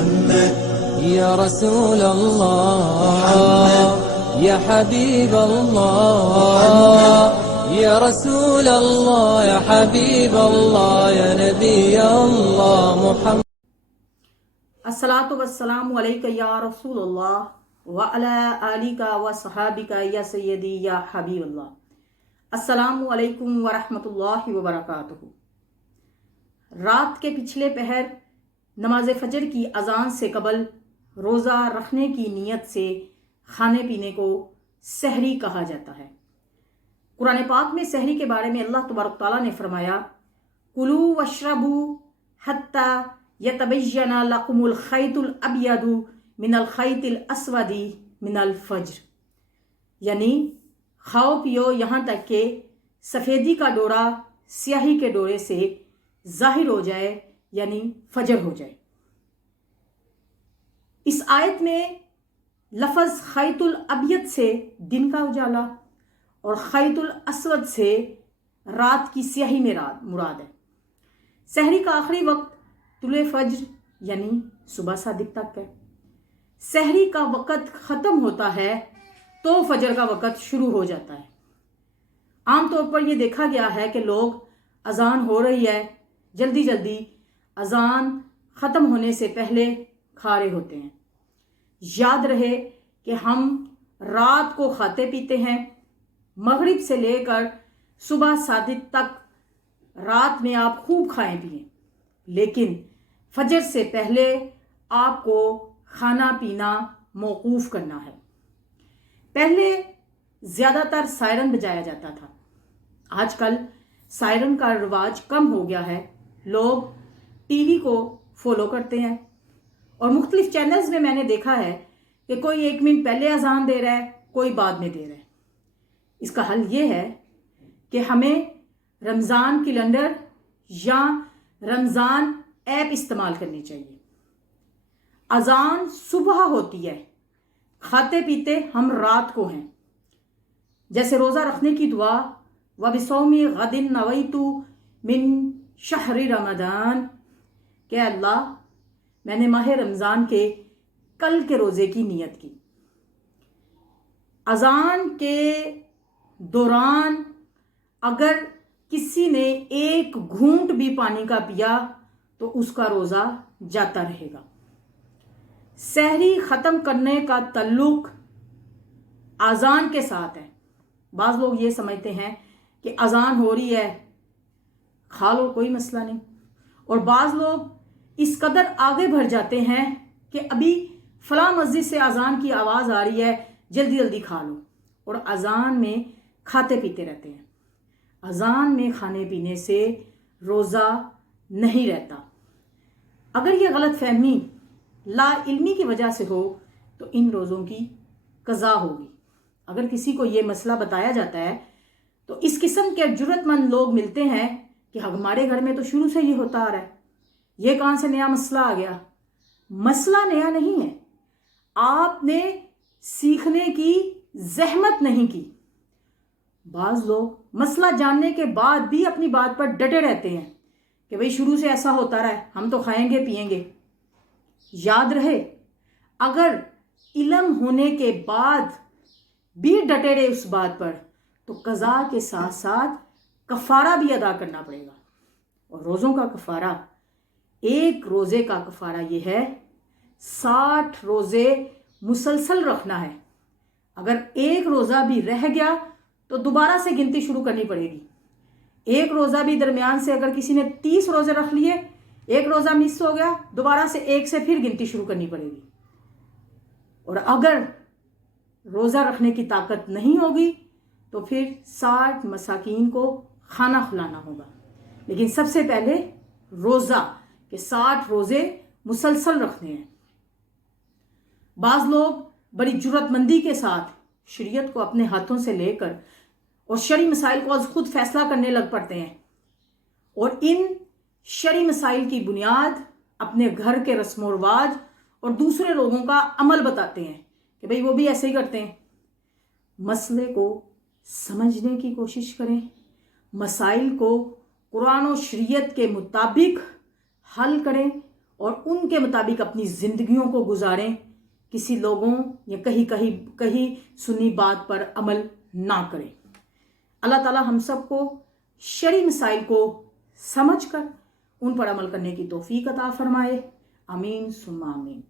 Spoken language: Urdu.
محمد يا رسول الله يا حبيب الله يا رسول الله يا حبيب الله يا نبي الله محمد الصلاۃ والسلام علیک یا رسول اللہ وعلی آلک و صحابک یا سیدی یا حبیب اللہ۔ السلام علیکم ورحمۃ اللہ وبرکاتہ۔ رات کے پچھلے پہر نماز فجر کی اذان سے قبل روزہ رکھنے کی نیت سے کھانے پینے کو سحری کہا جاتا ہے۔ قرآن پاک میں سحری کے بارے میں اللہ تبارک تعالیٰ نے فرمایا کلوا واشربوا حتی یتبین لکم الخیط الابیض من الخیط الاسود من الفجر، یعنی کھاؤ پیو یہاں تک کہ سفیدی کا ڈورا سیاہی کے ڈورے سے ظاہر ہو جائے، یعنی فجر ہو جائے۔ اس آیت میں لفظ خیط الابیض سے دن کا اجالا اور خیط الاسود سے رات کی سیاہی میں مراد ہے۔ سحری کا آخری وقت طلوع فجر یعنی صبح صادق تک ہے۔ سحری کا وقت ختم ہوتا ہے تو فجر کا وقت شروع ہو جاتا ہے۔ عام طور پر یہ دیکھا گیا ہے کہ لوگ اذان ہو رہی ہے جلدی جلدی اذان ختم ہونے سے پہلے کھا رہے ہوتے ہیں۔ یاد رہے کہ ہم رات کو کھاتے پیتے ہیں، مغرب سے لے کر صبح صادق تک رات میں آپ خوب کھائیں پئیں، لیکن فجر سے پہلے آپ کو کھانا پینا موقوف کرنا ہے۔ پہلے زیادہ تر سائرن بجایا جاتا تھا، آج کل سائرن کا رواج کم ہو گیا ہے۔ لوگ ٹی وی کو فالو کرتے ہیں اور مختلف چینلز میں نے دیکھا ہے کہ کوئی 1 منٹ پہلے اذان دے رہا ہے، کوئی بعد میں دے رہا ہے۔ اس کا حل یہ ہے کہ ہمیں رمضان کیلنڈر یا رمضان ایپ استعمال کرنی چاہیے۔ اذان صبح ہوتی ہے، کھاتے پیتے ہم رات کو ہیں۔ جیسے روزہ رکھنے کی دعا وَبِصَوْمِ غَدٍ نَوَيْتُ مِن شَهْرِ رمضان، کہ اللہ میں نے ماہ رمضان کے کل کے روزے کی نیت کی۔ اذان کے دوران اگر کسی نے 1 گھونٹ بھی پانی کا پیا تو اس کا روزہ جاتا رہے گا۔ سحری ختم کرنے کا تعلق اذان کے ساتھ ہے۔ بعض لوگ یہ سمجھتے ہیں کہ اذان ہو رہی ہے کھا لو کوئی مسئلہ نہیں، اور بعض لوگ اس قدر آگے بڑھ جاتے ہیں کہ ابھی فلاں مسجد سے اذان کی آواز آ رہی ہے جلدی جلدی کھا لو، اور اذان میں کھاتے پیتے رہتے ہیں۔ اذان میں کھانے پینے سے روزہ نہیں رہتا۔ اگر یہ غلط فہمی لا علمی کی وجہ سے ہو تو ان روزوں کی قضا ہوگی۔ اگر کسی کو یہ مسئلہ بتایا جاتا ہے تو اس قسم کے جرأت مند لوگ ملتے ہیں کہ ہمارے گھر میں تو شروع سے یہ ہوتا آ رہا ہے، یہ کہاں سے نیا مسئلہ آ گیا؟ مسئلہ نیا نہیں ہے، آپ نے سیکھنے کی زحمت نہیں کی۔ بعض لوگ مسئلہ جاننے کے بعد بھی اپنی بات پر ڈٹے رہتے ہیں کہ بھئی شروع سے ایسا ہوتا رہا ہے، ہم تو کھائیں گے پئیں گے۔ یاد رہے اگر علم ہونے کے بعد بھی ڈٹے رہے اس بات پر تو قضا کے ساتھ ساتھ کفارہ بھی ادا کرنا پڑے گا۔ اور روزوں کا کفارہ، 1 روزے کا کفارہ یہ ہے 60 روزے مسلسل رکھنا ہے۔ اگر 1 روزہ بھی رہ گیا تو دوبارہ سے گنتی شروع کرنی پڑے گی۔ 1 روزہ بھی درمیان سے اگر کسی نے 30 روزے رکھ لیے، 1 روزہ مس ہو گیا، دوبارہ سے 1 سے پھر گنتی شروع کرنی پڑے گی۔ اور اگر روزہ رکھنے کی طاقت نہیں ہوگی تو پھر 60 مساکین کو کھانا کھلانا ہوگا۔ لیکن سب سے پہلے روزہ کہ 60 روزے مسلسل رکھنے ہیں۔ بعض لوگ بڑی جرأت مندی کے ساتھ شریعت کو اپنے ہاتھوں سے لے کر اور شرعی مسائل کو خود فیصلہ کرنے لگ پڑتے ہیں، اور ان شرعی مسائل کی بنیاد اپنے گھر کے رسم و رواج اور دوسرے لوگوں کا عمل بتاتے ہیں کہ بھئی وہ بھی ایسے ہی کرتے ہیں۔ مسئلے کو سمجھنے کی کوشش کریں، مسائل کو قرآن و شریعت کے مطابق حل کریں اور ان کے مطابق اپنی زندگیوں کو گزاریں، کسی لوگوں یا کہیں سنی بات پر عمل نہ کریں۔ اللہ تعالیٰ ہم سب کو شرعی مسائل کو سمجھ کر ان پر عمل کرنے کی توفیق عطا فرمائے، آمین ثم آمین۔